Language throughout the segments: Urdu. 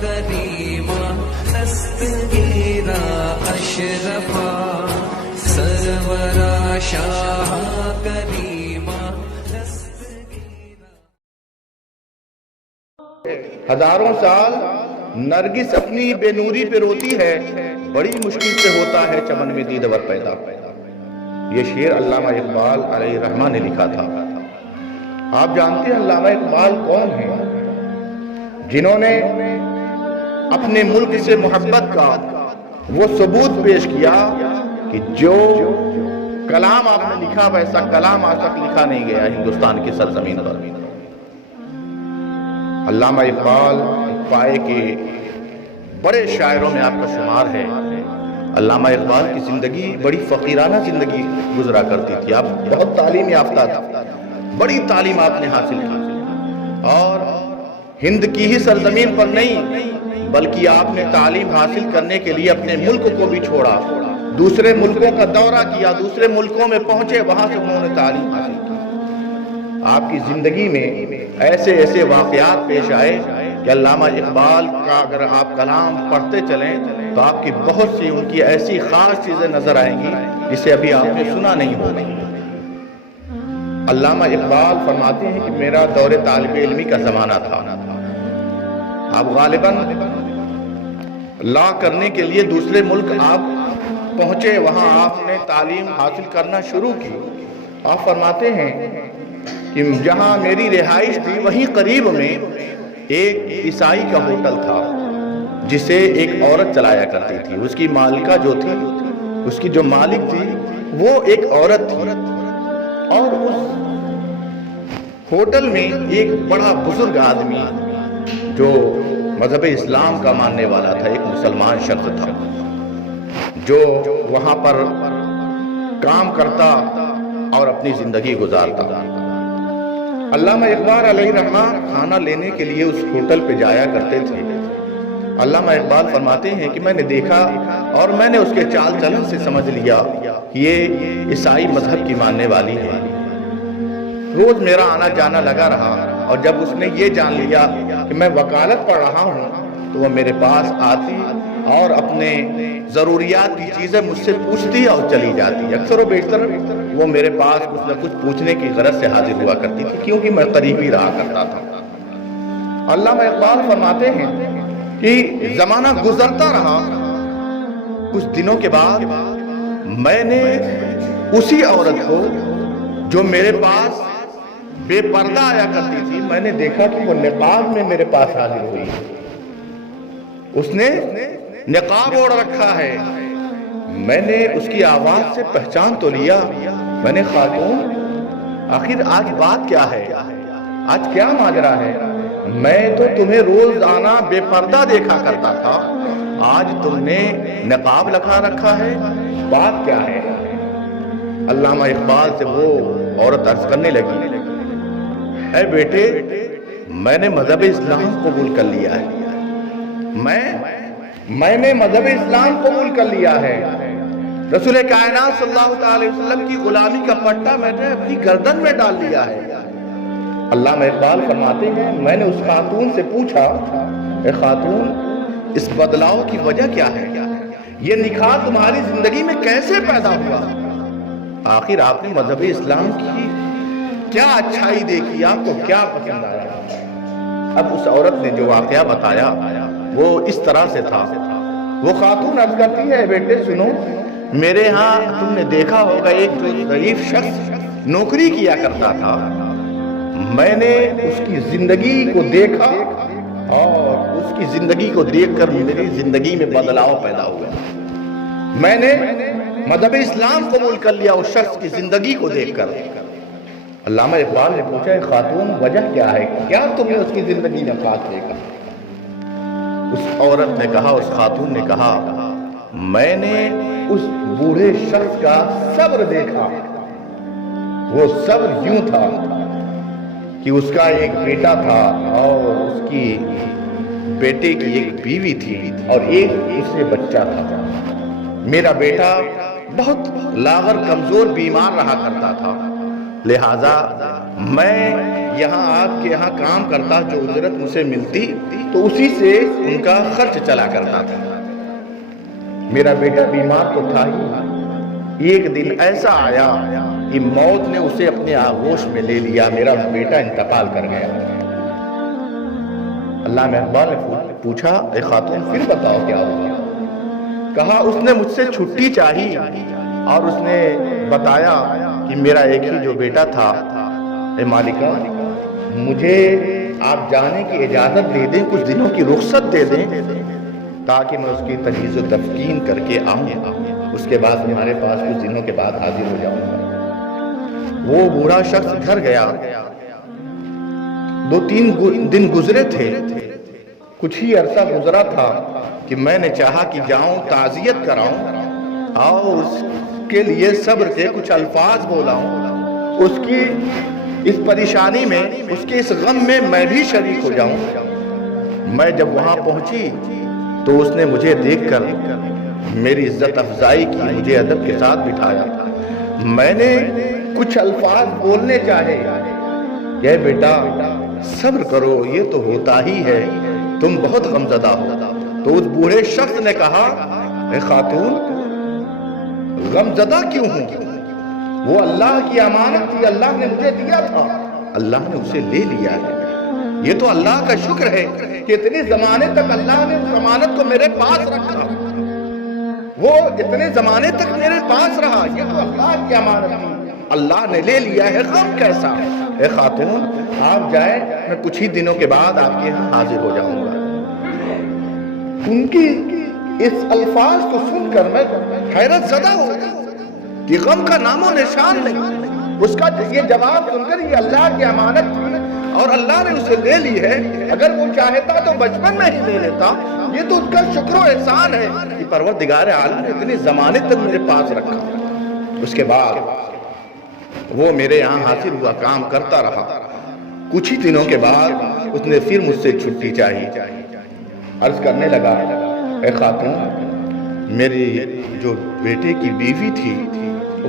کریما دستگیرا اشرفا سرورا شاہ کریما دستگیرا. ہزاروں سال نرگس اپنی بے نوری پہ روتی ہے، بڑی مشکل سے ہوتا ہے چمن میں دیدور پیدا. یہ شعر علامہ اقبال علیہ الرحمہ نے لکھا تھا. آپ جانتے ہیں علامہ اقبال کون ہیں؟ جنہوں نے اپنے ملک سے محبت کا وہ ثبوت پیش کیا کہ جو کلام آپ نے لکھا ویسا کلام آج تک لکھا نہیں گیا ہندوستان کی سرزمین پر. علامہ اقبال پائے کے بڑے شاعروں میں آپ کا شمار ہے. علامہ اقبال کی زندگی بڑی فقیرانہ زندگی گزرا کرتی تھی. آپ بہت تعلیم یافتہ تھا، بڑی تعلیم آپ نے حاصل کی، اور ہند کی ہی سرزمین پر نہیں بلکہ آپ نے تعلیم حاصل کرنے کے لیے اپنے ملک کو بھی چھوڑا، دوسرے ملکوں کا دورہ کیا، دوسرے ملکوں میں پہنچے، وہاں سے انہوں نے تعلیم حاصل کی. آپ کی زندگی میں ایسے ایسے واقعات پیش آئے کہ علامہ اقبال کا اگر آپ کلام پڑھتے چلیں تو آپ کی بہت سی ان کی ایسی خاص چیزیں نظر آئیں گی جسے ابھی آپ نے سنا نہیں ہوگا. علامہ اقبال فرماتے ہیں کہ میرا دور طالب علمی کا زمانہ تھا. آپ غالباً لا کرنے کے لیے دوسرے ملک آپ پہنچے، وہاں آپ نے تعلیم حاصل کرنا شروع کی. آپ فرماتے ہیں کہ جہاں میری رہائش تھی وہیں قریب میں ایک عیسائی کا ہوٹل تھا جسے ایک عورت چلایا کرتی تھی. اس کی مالکہ جو تھی، اس کی جو مالک تھی وہ ایک عورت تھی، اور اس ہوٹل میں ایک بڑا بزرگ آدمی جو مذہب اسلام کا ماننے والا تھا، ایک مسلمان شخص تھا جو وہاں پر کام کرتا اور اپنی زندگی گزارتا. علامہ اقبال علیہ الرحمہ کھانا لینے کے لیے اس ہوٹل پہ جایا کرتے تھے. علامہ اقبال فرماتے ہیں کہ میں نے دیکھا اور میں نے اس کے چال چلن سے سمجھ لیا یہ عیسائی مذہب کی ماننے والی ہے. روز میرا آنا جانا لگا رہا، اور جب اس نے یہ جان لیا کہ میں وکالت پڑھ رہا ہوں تو وہ میرے پاس آتی اور اپنے ضروریات کی چیزیں مجھ سے پوچھتی اور چلی جاتی. اکثر و بیشتر وہ میرے پاس کچھ نہ کچھ پوچھنے کی غرض سے حاضر ہوا کرتی تھی کیونکہ میں قریبی رہا کرتا تھا. علامہ اقبال فرماتے ہیں کہ زمانہ گزرتا رہا. کچھ دنوں کے بعد میں نے اسی عورت کو جو میرے پاس بے پردہ آیا کرتی تھی، میں نے دیکھا کہ وہ نقاب میں میرے پاس حاضر ہوئی. اس نے نقاب اوڑھ رکھا ہے. میں نے اس کی آواز سے پہچان تو لیا. میں نے خاتون آخر آج بات کیا ہے، آج کیا ماجرا ہے؟ میں تو تمہیں روزانہ بے پردہ دیکھا کرتا تھا، آج تم نے نقاب لگا رکھا ہے، بات کیا ہے؟ علامہ اقبال سے وہ عورت عرض کرنے لگی، اے بیٹے میں نے مذہب اسلام قبول کر لیا ہے، میں نے مذہب اسلام قبول کر لیا ہے. رسول کائنات صلی اللہ علیہ وسلم کی غلامی کا پٹا میں نے اپنی گردن میں ڈال لیا ہے. علامہ اقبال فرماتے ہیں میں نے اس خاتون سے پوچھا، اے خاتون اس بدلاؤ کی وجہ کیا ہے؟ یہ نکھار تمہاری زندگی میں کیسے پیدا ہوا؟ آخر آپ نے مذہب اسلام کی کیا اچھائی دیکھی، آپ کو کیا پسند آیا؟ اب اس عورت نے جو واقعہ بتایا وہ اس طرح سے تھا. وہ خاتون عرض کرتی ہے، بیٹے سنو، میرے ہاں تم نے دیکھا ہوگا ایک جو ضعیف شخص نوکری کیا کرتا تھا، میں نے اس کی زندگی کو دیکھا اور اس کی زندگی کو دیکھ کر میری زندگی میں بدلاؤ پیدا ہوا. میں نے مذہب اسلام قبول کر لیا اس شخص کی زندگی کو دیکھ کر. علامہ اقبال نے پوچھا، خاتون وجہ کیا ہے، کیا تمہیں اس کی زندگی نے خاص دیکھا؟ اس عورت نے کہا، اس خاتون نے کہا، میں نے اس بوڑھے شخص کا صبر دیکھا. وہ صبر یوں تھا کہ اس کا ایک بیٹا تھا اور اس کی بیٹے کی ایک بیوی تھی اور ایک اسے بچہ تھا. میرا بیٹا بہت لاغر کمزور بیمار رہا کرتا تھا، لہذا میں یہاں آپ کے یہاں کام کرتا، جو اجرت مجھ سے ملتی تو اسی سے ان کا خرچ چلا کرتا تھا۔ میرا بیٹا بیمار تو تھا ہی، ایک دن ایسا آیا کہ موت نے اسے اپنے آغوش میں لے لیا، میرا بیٹا انتقال کر گیا۔ اللہ مہربان نے پوچھا، اے خاتون پھر بتاؤ کیا ہوا؟ کہا اس نے مجھ سے چھٹی چاہی اور اس نے بتایا کہ میرا ایک ہی جو بیٹا تھا، اے مالکہ مجھے آپ جانے کی اجازت دے دیں، کچھ دنوں کی رخصت دے دیں تاکہ میں اس کی تجہیز و تفکین کر کے آؤں، اس کے بعد ہمارے پاس کچھ دنوں کے بعد حاضر ہو جاؤں۔ وہ بوڑھا شخص گھر گیا، 2-3 دن گزرے تھے، کچھ ہی عرصہ گزرا تھا کہ میں نے چاہا کہ جاؤں تعزیت کراؤں اور اس کے لیے صبر کے کچھ الفاظ بولاؤں، اس کی اس پریشانی میں، اس کے اس غم میں میں بھی شریک ہو جاؤں۔ میں جب وہاں پہنچی تو اس نے مجھے دیکھ کر میری عزت افزائی کی، مجھے ادب کے ساتھ بٹھایا۔ میں نے کچھ الفاظ بولنے چاہے کہ بیٹا صبر کرو، یہ تو ہوتا ہی ہے، تم بہت غمزدہ ہو۔ تو اس بوڑھے شخص نے کہا، اے خاتون غمزدہ کیوں ہوں؟ وہ اللہ کی امانت تھی، اللہ نے مجھے دیا تھا، اللہ نے اسے لے لیا ہے۔ یہ تو اللہ کا شکر ہے کہ اتنے زمانے تک اللہ نے اس امانت کو میرے پاس رکھا، وہ اتنے زمانے تک میرے پاس رہا، یہ تو اللہ کی امانت تھی، اللہ نے لے لیا ہے، غم کیسا؟ اے خاتون آپ جائیں، میں کچھ ہی دنوں کے بعد آپ کے یہاں حاضر ہو جاؤں گا۔ ان کی اس الفاظ کو سن کر میں حیرت زدہ ہو گیا کہ غم کا نام و نشان نہیں۔ اس کا یہ جواب سن کر یہ اللہ کی امانت تھی اور اللہ نے اسے لے لی ہے، اگر وہ چاہتا تو بچپن میں ہی لے لیتا، یہ تو اس کا شکر و احسان ہے کہ پروردگار عالم نے اتنے زمانے تک میرے پاس رکھا۔ اس کے بعد وہ میرے یہاں حاصل ہوا، کام کرتا رہا۔ کچھ ہی دنوں کے بعد اس نے پھر مجھ سے چھٹی چاہی، عرض کرنے لگا، اے خاتون میری جو بیٹے کی بیوی تھی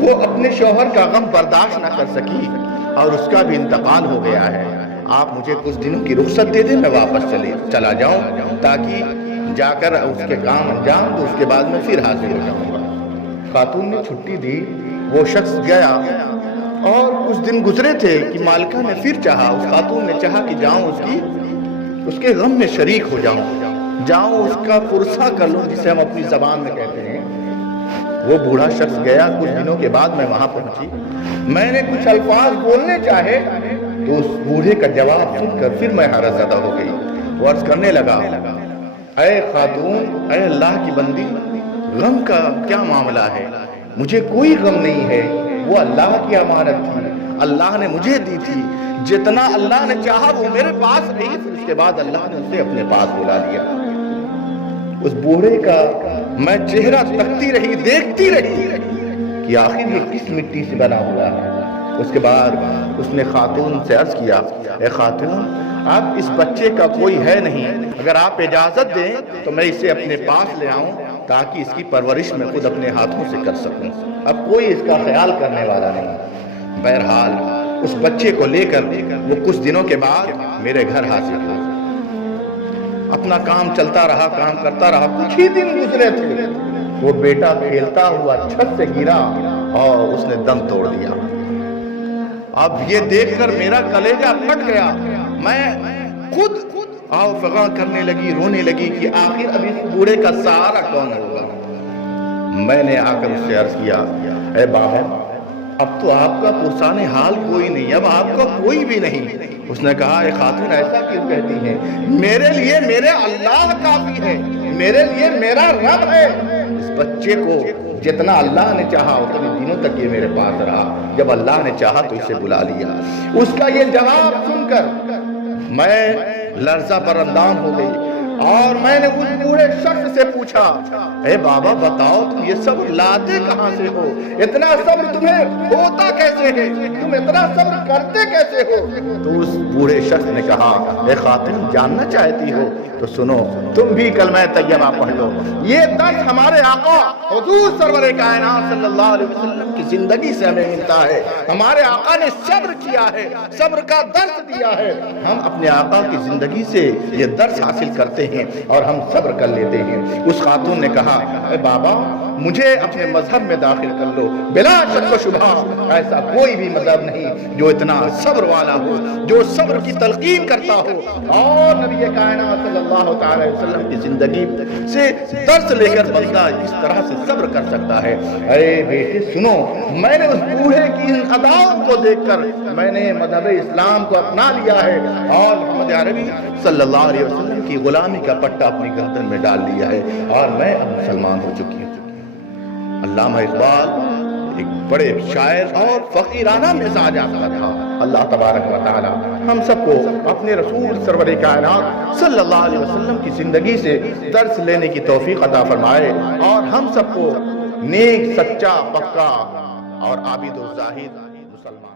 وہ اپنے شوہر کا غم برداشت نہ کر سکی اور اس کا بھی انتقال ہو گیا ہے، آپ مجھے کچھ دنوں کی رخصت دے دیں، میں واپس چلا جاؤں تاکہ جا کر اس کے کام انجام دوں، اس کے بعد میں پھر حاضر ہو جاؤں گا۔ خاتون نے چھٹی دی، وہ شخص گیا اور کچھ دن گزرے تھے کہ مالکہ نے پھر چاہا، اس خاتون نے چاہا کہ جاؤں اس کے غم میں شریک ہو جاؤں اس کا پرسہ کر لوں، جسے ہم اپنی زبان میں کہتے ہیں۔ وہ بوڑھا شخص گیا، کچھ دنوں کے بعد میں وہاں پہنچی، میں نے کچھ الفاظ بولنے چاہے تو اس بوڑھے کا جواب سن کر پھر میں حیرت زدہ ہو گئی۔ وہ عرض کرنے لگا، اے خاتون، اے اللہ کی بندی، غم کا کیا معاملہ ہے؟ مجھے کوئی غم نہیں ہے، وہ اللہ کی امانت تھی، اللہ نے مجھے دی تھی، جتنا اللہ نے چاہا وہ میرے پاس رہی، پھر اس کے بعد اللہ نے اسے اپنے پاس بلا لیا۔ اس بوڑھے کا میں چہرہ تکتی رہی، دیکھتی رہی کہ آخر یہ کس مٹی سے بنا ہوا ہے۔ اس کے بعد اس نے خاتون سے عرض کیا، اے خاتون آپ اس بچے کا کوئی ہے نہیں، اگر آپ اجازت دیں تو میں اسے اپنے پاس لے آؤں تاکہ اس کی پرورش میں خود اپنے ہاتھوں سے کر سکوں، اب کوئی اس کا خیال کرنے والا نہیں۔ بہرحال اس بچے کو لے کر وہ کچھ دنوں کے بعد میرے گھر حاضر ہوا، اپنا کام چلتا رہا، کام کرتا رہا۔ کچھ ہی دن گزرے تھے، وہ بیٹا کھیلتا ہوا چھت سے گرا اور اس نے دم توڑ دیا۔ اب یہ دیکھ کر میرا کلیجہ پھٹ گیا، میں خود آؤ فغاں کرنے لگی، رونے لگی کہ آخر اب اس بوڑھے کا سہارا کون ہوگا۔ میں نے آ کر اس سے عرض کیا، اے بابا اب تو آپ کا پرسان حال کوئی نہیں، اب آپ کا کوئی بھی نہیں۔ اس نے کہا، اے خاتون ایسا کیوں کہتی ہیں؟ میرے لیے میرے اللہ کافی ہے، میرے لیے میرا رب ہے۔ اس بچے کو جتنا اللہ نے چاہا اتنے دنوں تک یہ میرے پاس رہا، جب اللہ نے چاہا تو اسے بلا لیا۔ اس کا یہ جواب سن کر میں لرزہ پر اندام ہو گئی اور میں نے اس بوڑھے شخص سے پوچھا، اے بابا بتاؤ تم یہ صبر لاتے کہاں سے ہو؟ اتنا صبر تمہیں ہوتا کیسے ہے؟ تم اتنا صبر کرتے کیسے ہو؟ تو اس بوڑھے شخص نے کہا، اے خاتون جاننا چاہتی ہو تو سنو تم بھی کلمہ طیبہ پڑھ لو۔ یہ درس ہمارے آقا حضور سرور کائنات صلی اللہ علیہ وسلم کی زندگی سے ہمیں ملتا ہے۔ ہمارے آقا نے صبر کیا ہے، صبر کا درس دیا ہے۔ ہم اپنے آقا کی زندگی سے یہ درس حاصل کرتے ہیں اور ہم صبر کر لیتے ہیں۔ اس خاتون نے کہا اے بابا مجھے اپنے مذہب میں داخل کر لو، بلا شک و شبہ ایسا کوئی بھی مذہب نہیں جو اتنا صبر والا ہو، جو صبر کی تلقین کرتا ہو۔ اور نبی کائنات صلی اللہ تعالی وسلم کی زندگی سے درس لے کر بندہ اس طرح سے صبر کر سکتا ہے۔ اے بیٹے سنو، میں نے اس بوڑھے کی ان اداؤں کو دیکھ کر میں نے مذہب اسلام کو اپنا لیا ہے اور محمد عربی صلی اللہ علیہ وسلم کی غلامی کا پٹا اپنی گردن میں ڈال لیا ہے اور میں اب مسلمان ہو چکی ہوں۔ علامہ اقبال ایک بڑے شاعر اور فقیرانہ مزاج کا تھا۔ اللہ تبارک و تعالی ہم سب کو اپنے رسول سرور کائنات صلی اللہ علیہ وسلم کی زندگی سے درس لینے کی توفیق عطا فرمائے اور ہم سب کو نیک، سچا، پکا اور عابد و زاہد مسلمان